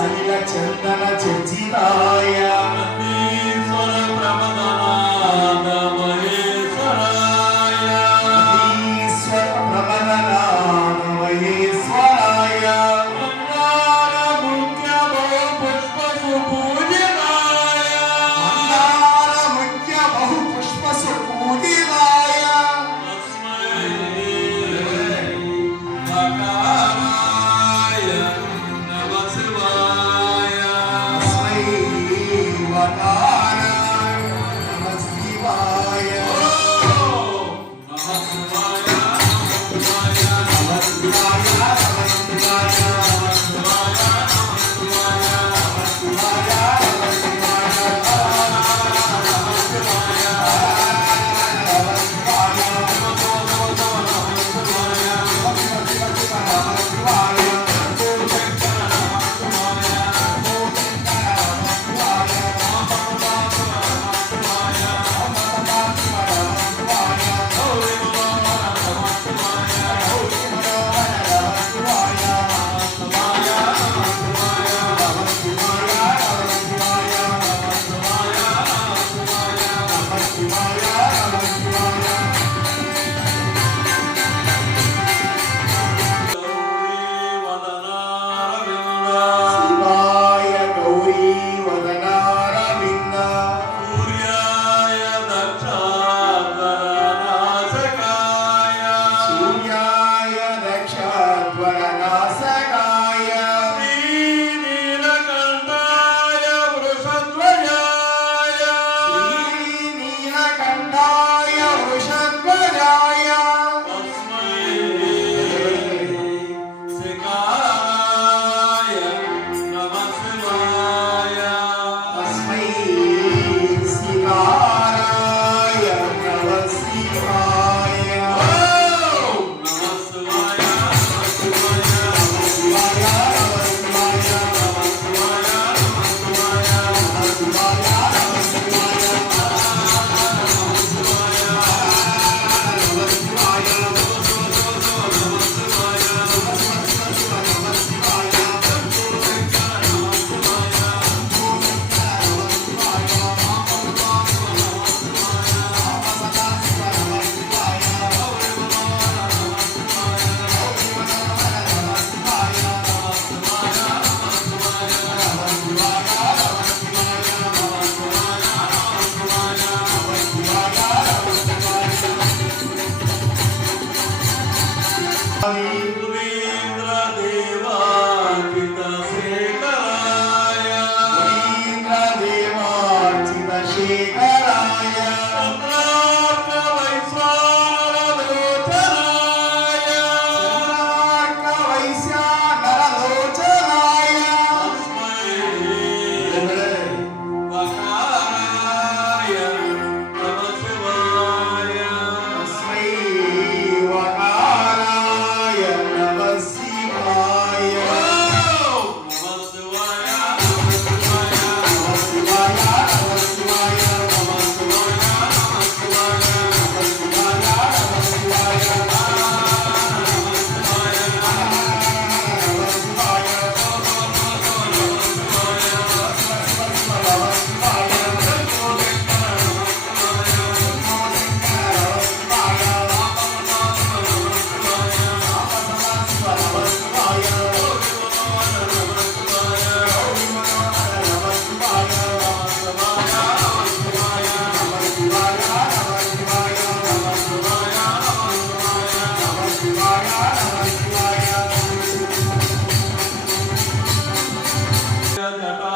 సలిల చందన చర్చితాయ ఈశ్వర ప్రమదనాద మహేశ్వరాయ ఈశ్వర ప్రమదనాద మహేశ్వరాయ మందార ముఖ్య బహు పుష్ప సుపూజితాయ మందార ముఖ్య బహు పుష్ప సుపూజితాయ తస్మై వకారాయ నమ శివాయ తస్మై వకారాయ నమ శివాయ ఓం నమ శివాయ నమ శివాయ నమ శివాయ నమ శివాయ నమ శివాయ నమ శివాయ శివాయ గౌరీ వదనారవింద సూర్యాయ దక్షాధరనాశకాయ సూర్యాయ దక్షాధ్వరనాశకాయ శ్రీనీలకంఠాయ వృషధ్వజాయ శ్రీనీలకంఠాయ వృషధ్వజాయ తస్మై శిఖాయ నమ శివాయ తస్మై శిఖారాయ నమ శివాయ ఓం నమ శివాయ నమ శివాయ నమ శివాయ నమ శివాయ నమ శివాయ నమ శివాయ నమ శివాయ నమ శివాయ సురేంద్రదేవాకితశేఖరాయ ఇంద్రదేవార్చిత శేఖరాయ చంద్రార్కవైశ్వానరలోచనాయ చంద్రార్క వైశ్యానరలోచనాయ తస్మై వకారాయ నమ శివాయ తస్మై వకారాయ నమ శివాయ ఓం నమ శివాయ నమ శివాయ నమ శివాయ నమ శివాయ నమ శివాయ నమ శివాయ నమ శివాయ నమ శివాయ జటా